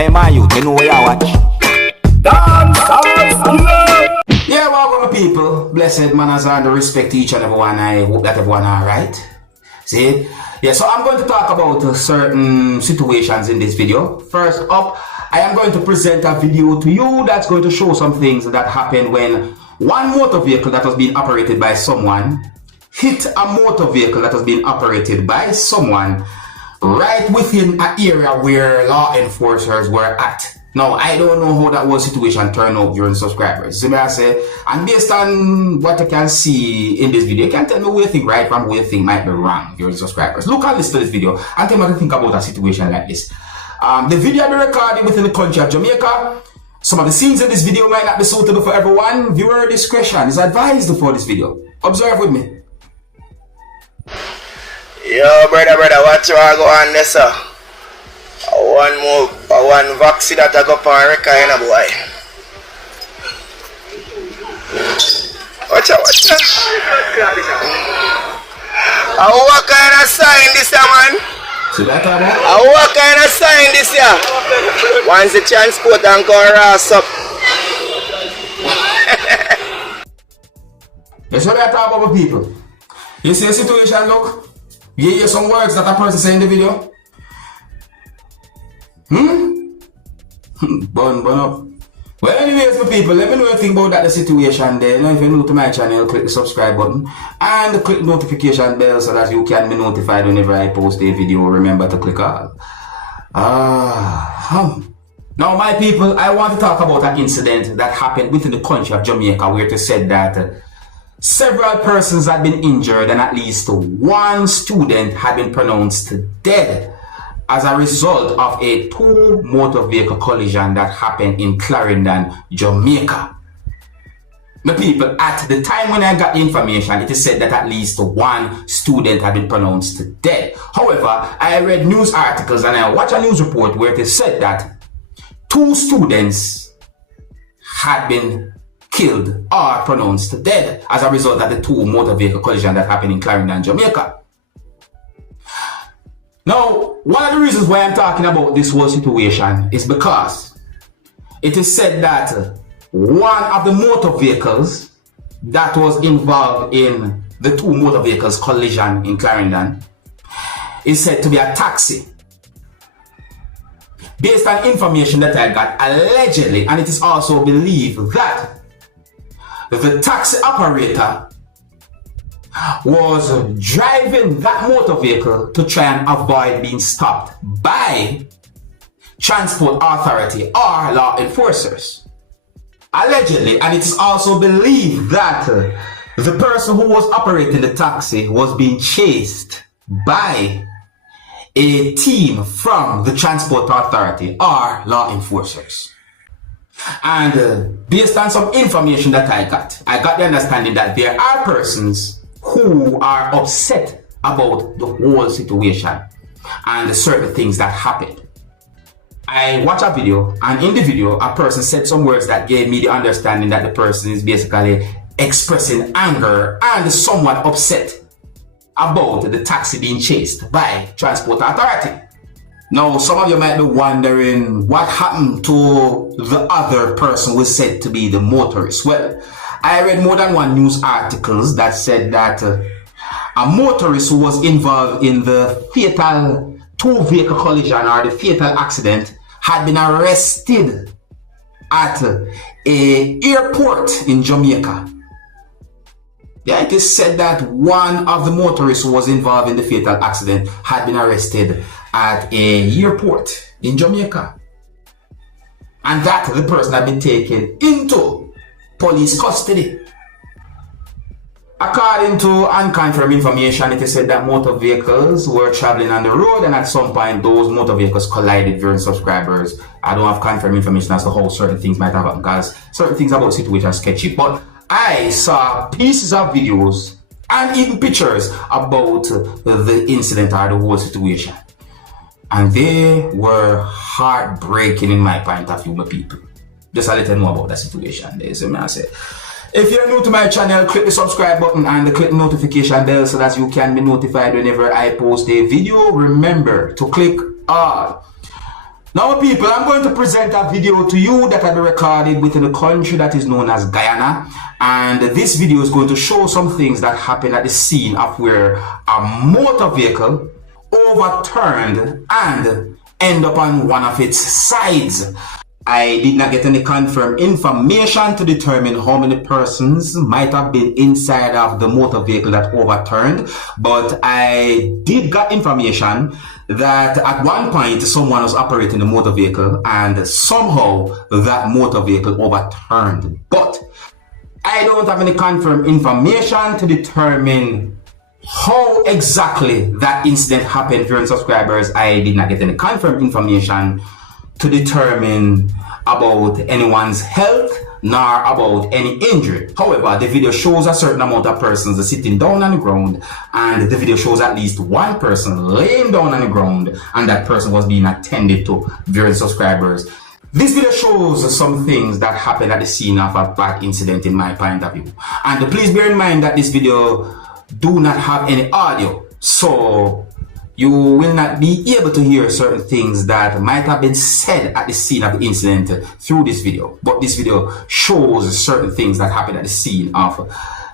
Hey man, you know where you watch? Dancehall, skilla. Yeah, welcome people. Blessed manners and respect to each and everyone. I hope that everyone are right. See? Yeah, so I'm going to talk about certain situations in this video. First up, I am going to present a video to you that's going to show some things that happened when one motor vehicle that was being operated by someone hit a motor vehicle that was being operated by someone right within an area where law enforcers were at. Now, I don't know how that whole situation turned out during subscribers. See what I say? And based on what you can see in this video, you can tell me where you think right from where you think might be wrong during subscribers. Look and listen to this video and tell me what you think about a situation like this. The video I recorded within the country of Jamaica. Some of the scenes in this video might not be suitable for everyone. Viewer discretion is advised for this video. Observe with me. Yo, brother, what you are going there, sir? One vaccine that I got on record, you know, boy. Watch out. What kind of sign this, man? What kind of sign this, yeah? Once the transport and go ass up. That's what I talk about people. You see a situation, look? You hear some words that a person say in the video? Burn up. Well, anyways, for people, let me know what you think about that the situation there. Now, if you're new to my channel, click the subscribe button and click the notification bell so that you can be notified whenever I post a video. Remember to click all. Now, my people, I want to talk about an incident that happened within the country of Jamaica where it is said that several persons had been injured and at least one student had been pronounced dead as a result of a two motor vehicle collision that happened in Clarendon, Jamaica. The people, at the time when I got the information, it is said that at least one student had been pronounced dead. However, I read news articles and I watched a news report where it is said that two students had been killed or pronounced dead as a result of the two motor vehicle collision that happened in Clarendon, Jamaica. Now, one of the reasons why I'm talking about this whole situation is because it is said that one of the motor vehicles that was involved in the two motor vehicles collision in Clarendon is said to be a taxi. Based on information that I got, allegedly, and it is also believed that the taxi operator was driving that motor vehicle to try and avoid being stopped by transport authority or law enforcers. Allegedly, and it is also believed that the person who was operating the taxi was being chased by a team from the transport authority or law enforcers. And based on some information that I got the understanding that there are persons who are upset about the whole situation and the certain things that happened. I watched a video, and in the video, a person said some words that gave me the understanding that the person is basically expressing anger and somewhat upset about the taxi being chased by transport authority. Now, some of you might be wondering what happened to the other person who was said to be the motorist. Well, I read more than one news articles that said that a motorist who was involved in the fatal two vehicle collision or the fatal accident had been arrested at an airport in Jamaica. Yeah, it is said that one of the motorists who was involved in the fatal accident had been arrested at an airport in Jamaica. And that the person had been taken into police custody. According to unconfirmed information, it is said that motor vehicles were traveling on the road and at some point those motor vehicles collided during subscribers. I don't have confirmed information as to how certain things might have happened because certain things about the situation are sketchy, but I saw pieces of videos and even pictures about the incident or the whole situation. And they were heartbreaking in my point of view, my people. Just a little more about that situation there. So I say, if you're new to my channel, click the subscribe button and click the notification bell so that you can be notified whenever I post a video. Remember to click all. Now people, I'm going to present a video to you that I recorded within a country that is known as Guyana, and this video is going to show some things that happened at the scene of where a motor vehicle overturned and end up on one of its sides. I did not get any confirmed information to determine how many persons might have been inside of the motor vehicle that overturned, but I did get information that at one point someone was operating the motor vehicle and somehow that motor vehicle overturned. But I don't have any confirmed information to determine how exactly that incident happened. For subscribers, I did not get any confirmed information to determine about anyone's health nor about any injury. However, the video shows a certain amount of persons sitting down on the ground, and the video shows at least one person laying down on the ground, and that person was being attended to. Viewers, subscribers, this video shows some things that happened at the scene of a bad incident in my point of view. And please bear in mind that this video do not have any audio, so you will not be able to hear certain things that might have been said at the scene of the incident through this video. But this video shows certain things that happened at the scene of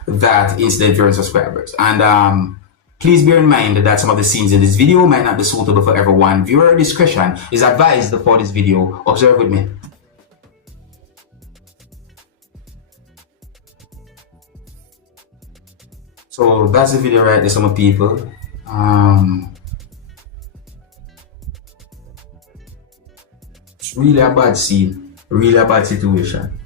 that incident, viewers, subscribers. And please bear in mind that some of the scenes in this video might not be suitable for everyone. Viewer discretion is advised for this video. Observe with me. So that's the video right there, some people. It's really a bad scene, really a bad situation.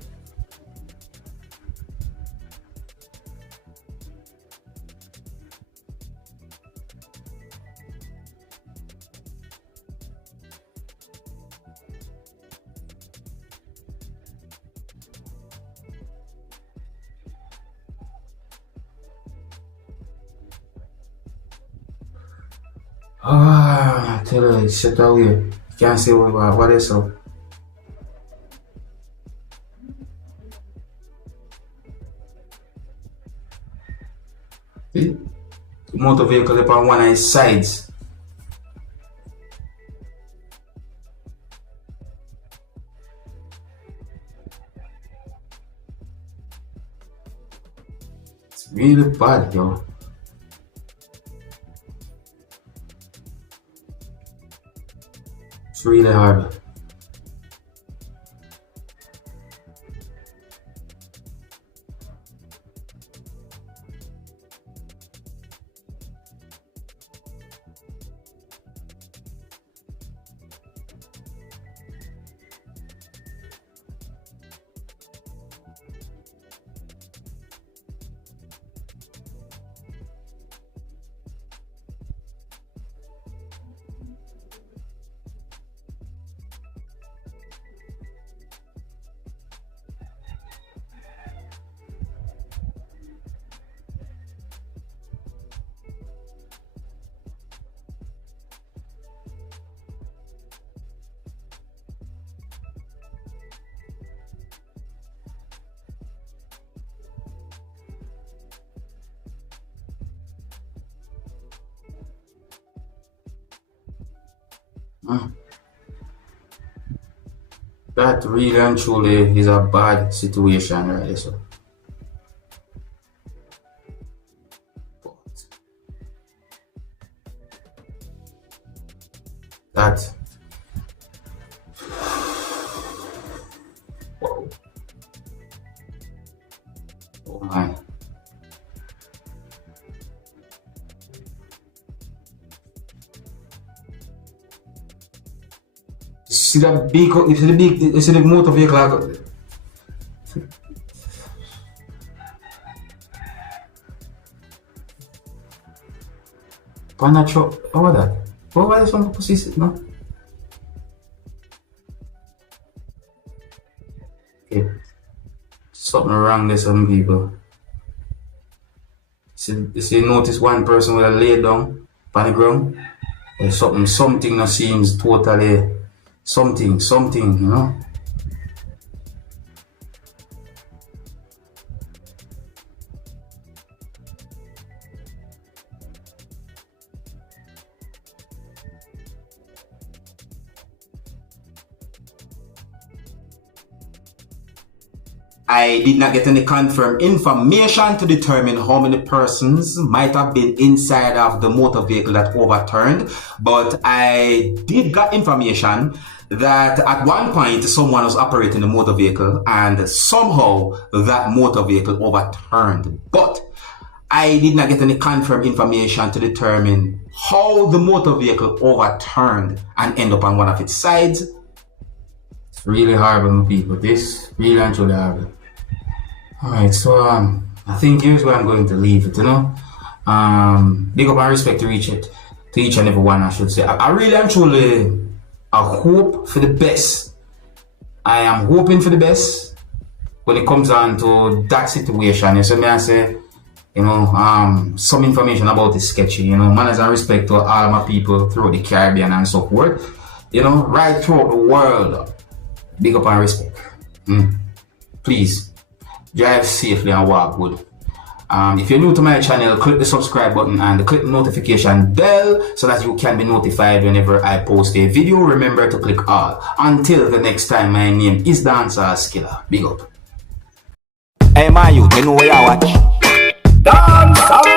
I tell you, shit out here. You can't say what is up. See? The motor vehicle up on one of its sides. It's really bad, yo. It's really hard. That really and truly is a bad situation right there, so. That wow. Oh my. See that big, you see the motor vehicle. Panacho, what was that? What was some position? No? Okay. Something wrong there, some people. See, notice one person will lay down on the ground. There's something that seems totally something, you know. I did not get any confirmed information to determine how many persons might have been inside of the motor vehicle that overturned, but I did get information that at one point someone was operating the motor vehicle and somehow that motor vehicle overturned. But I did not get any confirmed information to determine how the motor vehicle overturned and end up on one of its sides. It's really horrible, people. This really and truly horrible. Alright, so I think here's where I'm going to leave it, you know. Big up and respect to each and every one, I should say. I really and truly I hope for the best. I am hoping for the best when it comes on to that situation. You see me, I say, you know, some information about is sketchy, you know, manners and respect to all my people throughout the Caribbean and so forth, you know, right throughout the world. Big up and respect. Please drive safely and walk good. If you're new to my channel, click the subscribe button and click the notification bell so that you can be notified whenever I post a video. Remember to click all. Until the next time, my name is Dancehall Skilla. Big up. Hey, my youth, you know where you watch? Dancehall.